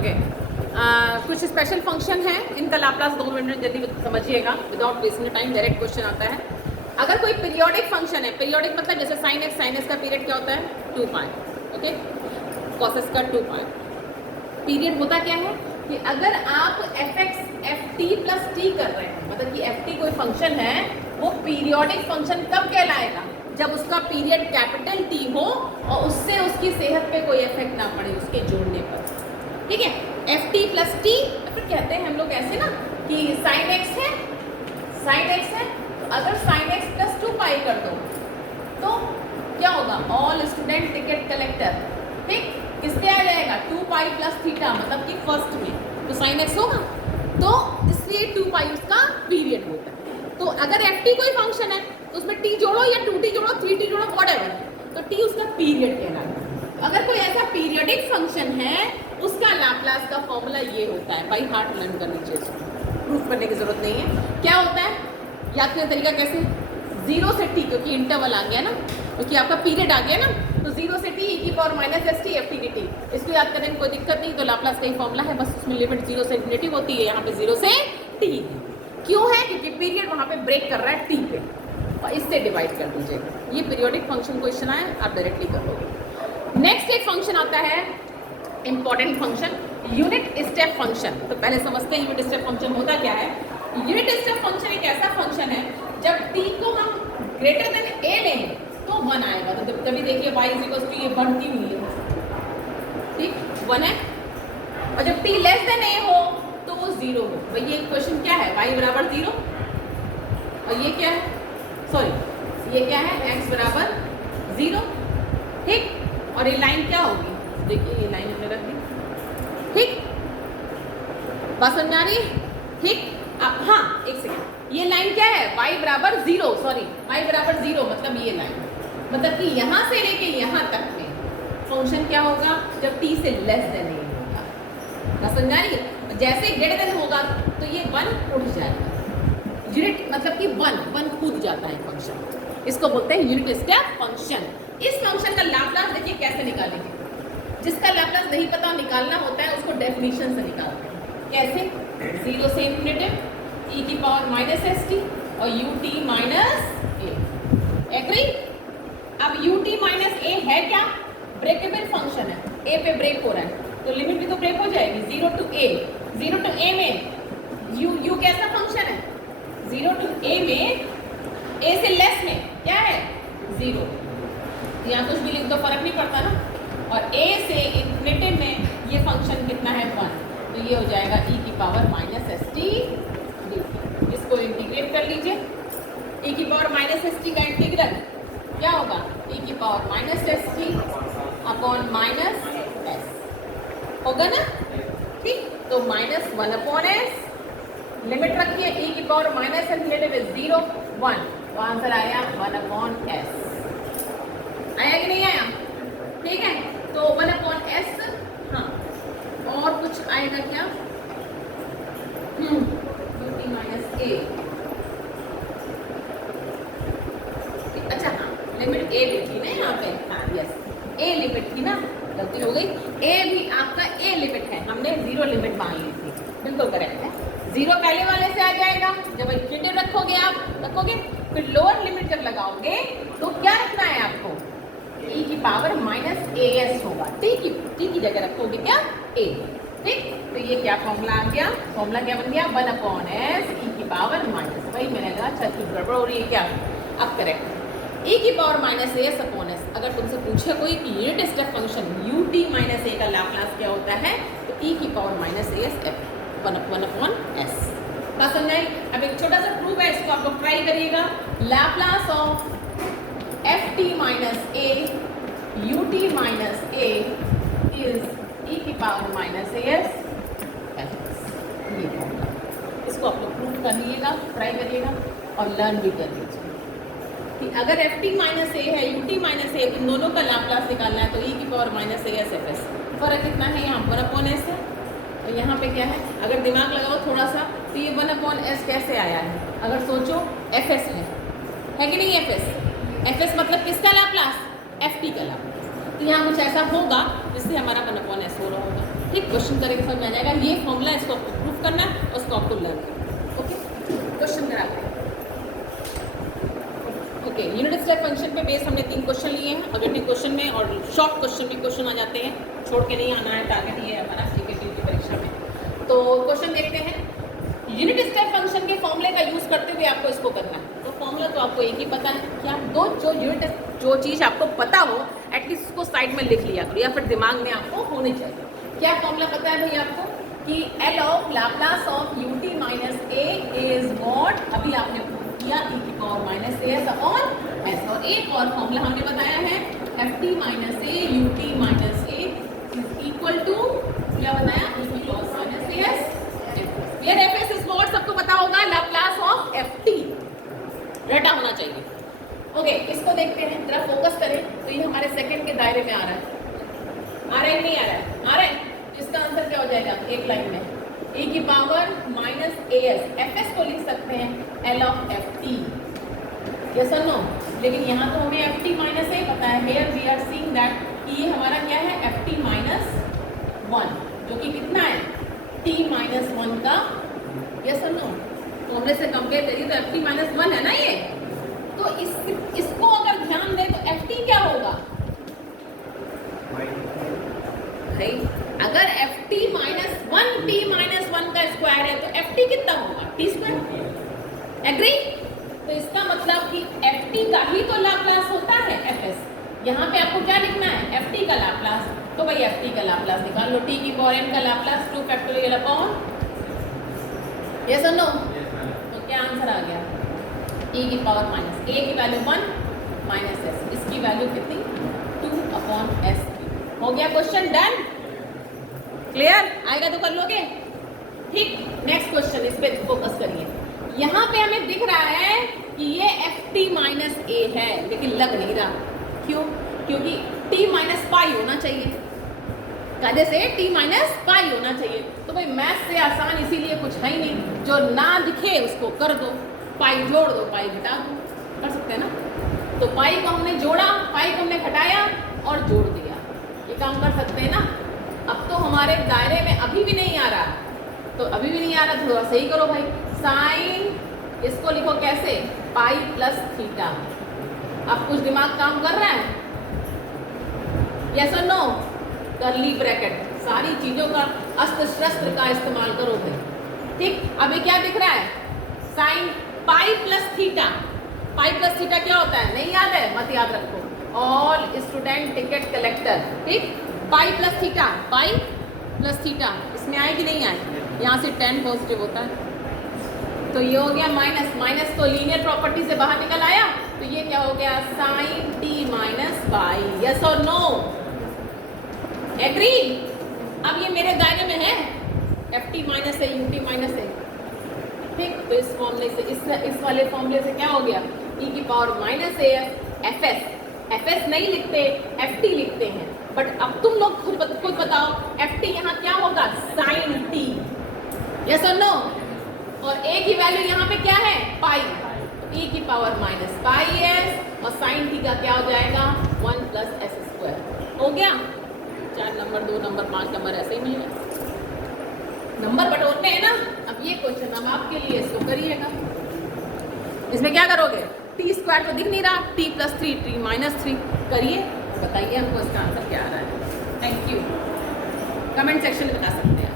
Okay कुछ special function है, इनका लाप्लास 2 मिनट में जल्दी समझिएगा without wasting time. Direct question आता है, अगर कोई पीरियोडिक फंक्शन है, पीरियोडिक मतलब जैसे साइन एक्स का पीरियड क्या होता है 2 पाई, ओके, कॉस एक्स का 2 पाई। पीरियड होता क्या है कि अगर आप एफ टी प्लस टी कर रहे हैं, मतलब कि एफ टी कोई फंक्शन है, वो पीरियोडिक फंक्शन कब कहलाएगा, जब उसका पीरियड कैपिटल टी हो और उससे उसकी सेहत पे कोई इफेक्ट ना पड़े उसके जोड़ने पर, ठीक है। एफ टी प्लस टी, फिर कहते हैं हम लोग ऐसे ना कि साइन एक्स है, तो अगर साइन एक्स प्लस 2 पाई कर दो तो क्या होगा, ऑल स्टूडेंट टिकट कलेक्टर, ठीक, किसके आ जाएगा 2 पाई प्लस थीटा, मतलब कि फर्स्ट में तो साइन एक्स होगा, तो इसलिए 2 पाई उसका पीरियड होता है। तो अगर एफ टी कोई फंक्शन है तो उसमें टी जोड़ो या 2t जोड़ो 3t जोड़ो व्हाटएवर, तो टी उसका पीरियड कहलाता है। अगर कोई ऐसा पीरियडिक फंक्शन है उसका लाप्लास का फॉर्मूला ये होता है, बाई हार्ट लर्न कर लीजिए, प्रूफ करने की जरूरत नहीं है। क्या होता है, याद करने तरीका कैसे, 0 से t, क्योंकि इंटरवल आ गया ना, क्योंकि आपका पीरियड आ गया ना, तो 0 से t e की power minus S T F T D T, इसको याद करने में कोई दिक्कत नहीं। तो लाप्लास का ही फॉर्मूला है, बस उसमें लिमिट 0 से इन्फिनिटी होती है, यहाँ पे 0 से t क्यों है, क्योंकि पीरियड वहाँ पे ब्रेक कर रहा है t पे, और इससे डिवाइड कर दीजिएगा। ये पीरियोडिक फंक्शन क्वेश्चन आए आप डायरेक्टली करोगे। नेक्स्ट एक फंक्शन आता है important function, unit step function. तो पहले समझते हैं यूनिट स्टेप फंक्शन होता क्या है। यूनिट स्टेप फंक्शन एक ऐसा फंक्शन है जब t को हम ग्रेटर देन a लें तो 1 आएगा। तो कभी देखिए y इक्वल्स टू ये बढ़ती हुई है, ठीक 1 है, और जब t लेस देन a हो तो वो 0 हो। भाई ये क्वेश्चन क्या है, y बराबर 0, और ये क्या है, सॉरी ये क्या है, x बराबर 0, ठीक, और ये लाइन क्या होगी, देखिए ये लाइन हमने रख दी, ठीक, बात समझ आ रही है, ठीक। अब हाँ एक सेकंड, ये लाइन क्या है, y बराबर 0, सॉरी y बराबर 0, मतलब ये लाइन, मतलब कि यहाँ से लेके यहाँ तक में फंक्शन क्या होगा, जब t से लेस देन a होगा। बात समझ आ रही है, जैसे ग्रेटर देन होगा तो ये 1 उठ जाएगा, यूनिट मतलब कि 1 कूद जाता है फंक्शन, इसको बोलते हैं यूनिट स्टेप फंक्शन। इस फंक्शन का लाप्लास देखिए कैसे निकालेंगे, जिसका लाप्लास नहीं पता निकालना होता है उसको डेफिनेशन से निकालते हैं। कैसे, 0 से इन्फिनिटी e की पावर माइनस एस टी और U T minus A, agree. अब यू टी माइनस ए है क्या, ब्रेकेबल फंक्शन है, ए पे ब्रेक हो रहा है तो लिमिट भी तो ब्रेक हो जाएगी, 0 टू ए में यू कैसा फंक्शन है, 0 टू ए में, ए से लेस में क्या है 0, यहाँ कुछ भी लिख दो फर्क नहीं पड़ता ना, और a से इन्फिनिटी में ये फंक्शन कितना है 1, तो ये हो जाएगा e की power minus S T D. इसको इंटीग्रेट कर लीजिए, e की पावर माइनस एस टी का इंटीग्रल क्या होगा, e की power minus S T upon minus S होगा ना, ठीक। तो माइनस 1 अपॉन एस, लिमिट रखिए e की पावर माइनस इन्फिनिटी 0 1, तो आंसर आया 1 अपॉन एस। आया कि नहीं आया, ठीक है। तो 1 अपॉन एस, हाँ, और कुछ आएगा क्या, यू टी माइनस ए, अच्छा हाँ, लिमिट ए भी थी ना यहाँ पे, हाँ यस, ए लिमिट थी ना, गलती हो गई, ए भी आपका ए लिमिट है, हमने 0 लिमिट मान ली थी, बिल्कुल करेक्ट है। 0 पहले वाले से आ जाएगा, जब इन्फिनिटी रखोगे आप रखोगे, फिर लोअर लिमिट जब लगाओगे तो क्या रखना है आपको, e की पावर माइनस ए एस होगा, टी की जगह रखोगे क्या a, ठीक। तो ये क्या फॉर्मूला आ गया, फॉर्मूला क्या बन गया, 1 अपॉन एस e की पावर माइनस, वही मैंने कहा अच्छा की गड़बड़ हो रही है क्या, अब करेक्ट, e की power minus a s upon s. अगर तुमसे पूछे कोई कि unit step function u t minus a का लाप्लास क्या होता है, तो e की power minus a s 1 upon s. बात समझ आई। अब एक छोटा सा प्रूफ है, इसको आप लोग ट्राई करिएगा, Laplace of F T minus A you T minus A is e की पावर माइनस ए एस, ये फॉर्मूला, इसको आप लोग प्रूफ कर लीजिएगा, ट्राई करिएगा और लर्न भी कर लीजिए कि अगर एफ टी माइनस ए है, यू टी माइनस ए, इन दोनों का लाप्लास निकालना है तो e की power minus a S F S, फर्क कितना है, यहाँ 1 अपॉन एस है, तो यहाँ पे क्या है, अगर दिमाग लगाओ थोड़ा सा तो ये 1 अपॉन एस कैसे आया है, अगर सोचो एफ एस है कि नहीं, एफ एस मतलब किसका लाप्लास, एफ टी का लाप्लास, तो यहाँ कुछ ऐसा होगा जिससे हमारा 1 अपॉन एस हो रहा होगा। ठीक, क्वेश्चन करेंगे समझ में आ जाएगा। ये फॉर्मूला इसको आपको प्रूफ करना है और उसको आपको लर्न करना है। ओके, क्वेश्चन कराते हैं। ओके, यूनिट स्टेप फंक्शन पे बेस हमने 3 क्वेश्चन लिए हैं। अगेटिव क्वेश्चन में और शॉर्ट क्वेश्चन में क्वेश्चन आ जाते हैं, छोड़ के नहीं आना है, टारगेट ये है हमारा जीके की परीक्षा में। तो क्वेश्चन देखते हैं। यूनिट स्टेप फंक्शन के फॉर्मूले का यूज करते हुए आपको इसको करना है। तो फॉर्मूला तो आपको एक ही पता है कि आप जो चीज़ आपको पता हो एटलीस्ट उसको साइड में लिख लिया करो या फिर दिमाग में आपको होनी चाहिए। क्या फॉर्मूला पता है भाई आपको कि L of Laplace of ut minus a is what, अभी आपने प्रूव किया e की power minus as upon s, और एक और फॉर्मूला हमने बताया है ft minus a ut minus a is equal to, क्या बताया, e की पावर माइनस as। ये fs इज व्हाट सबको पता होगा, लाप्लास ऑफ ft रटा होना चाहिए। ओके, इसको देखते हैं, जरा फोकस करें। तो ये हमारे सेकंड के दायरे में आ रहा है नहीं आ रहा है, आ रहा है। इसका आंसर क्या हो जाएगा एक लाइन में, e की पावर माइनस as, fs को लिख सकते हैं l ऑफ ft, यस और नो। लेकिन यहाँ तो हमें ft माइनस a पता है, here we are seeing that कि ये हमारा क्या है ft माइनस 1, जो कि कितना है t माइनस 1 का, यस और नो। तो हमने से कंपेयर करिए तो ft माइनस 1 है ना ये। तो इसको अगर ध्यान दें तो ft क्या होगा भाई, अगर ft माइनस 1 t माइनस 1 का स्क्वायर है तो ft कितना होगा t स्क्वायर, एग्री। तो इसका मतलब कि ft का ही तो लाप्लास होता है fs। यहाँ पे आपको क्या लिखना है ft का लाप्लास, तो भाई ft का लाप्लास निकाल लो, t की पावर n का लाप्लास 2 फैक्टोरियल अपॉन, यस और नो। तो क्या आंसर आ गया, e की पावर माइनस a की वैल्यू 1 माइनस s, इसकी वैल्यू कितनी 2 अपॉन s। हो गया क्वेश्चन डन, क्लियर, आएगा तो कर लोगे। ठीक, नेक्स्ट क्वेश्चन, इस पे फोकस करिए। यहाँ पे हमें दिख रहा है कि ये ft माइनस a है, लेकिन लग नहीं रहा, क्यों, क्योंकि t माइनस पाई होना चाहिए, कायदे से t माइनस पाई होना चाहिए। तो भाई मैथ से आसान इसीलिए कुछ है ही नहीं, जो ना दिखे उसको कर दो, पाई जोड़ दो, पाई घटा दो, कर सकते हैं ना। तो पाई को हमने जोड़ा, पाई को हमने घटाया और जोड़ दिया, ये काम कर सकते हैं ना। अब तो हमारे दायरे में अभी भी नहीं आ रहा, तो अभी भी नहीं आ रहा, थोड़ा सही करो भाई। साइन, इसको लिखो कैसे, पाई प्लस थीटा। अब कुछ दिमाग काम कर रहा है, यस और नो। कर्ली ब्रैकेट, सारी चीजों का अस्त्र शस्त्र का इस्तेमाल करो भाई। ठीक, अभी क्या दिख रहा है, sine pi plus theta. Pi plus theta क्या होता है, नहीं याद है, मत याद रखो, ऑल स्टूडेंट टिकट कलेक्टर। ठीक, pi plus theta, pi plus theta, इसमें आए कि नहीं आए, यहाँ से 10 पॉजिटिव होता है, तो ये हो गया माइनस, माइनस तो लीनियर प्रॉपर्टी से बाहर निकल आया, तो ये क्या हो गया sine T minus pi, yes और नो, एग्री। अब ये मेरे दायरे में है, एफ टी माइनस है, यू टी माइनस है। ठीक, तो इस फॉर्मूले से, इस वाले फॉर्मूले से क्या हो गया, e की power minus A F S, F S नहीं लिखते, एफ टी लिखते हैं। बट अब तुम लोग खुद बताओ, एफ टी यहाँ क्या होगा, साइन टी, यस और नो। और a की वैल्यू यहाँ पे क्या है, पाई, e की पावर माइनस पाई एस, और साइन टी का क्या हो जाएगा 1 प्लस एस स्क्वायर। हो गया, 4 नंबर, 2 नंबर, 5 नंबर, ऐसे ही मिलेगा, नंबर बटोरते हैं ना। अब ये क्वेश्चन हम आपके लिए, इसको करिएगा। इसमें क्या करोगे, टी स्क्वायर तो दिख नहीं रहा, टी प्लस 3, टी माइनस 3, करिए, बताइए हमको इसका आंसर क्या आ रहा है। थैंक यू, कमेंट सेक्शन में बता सकते हैं।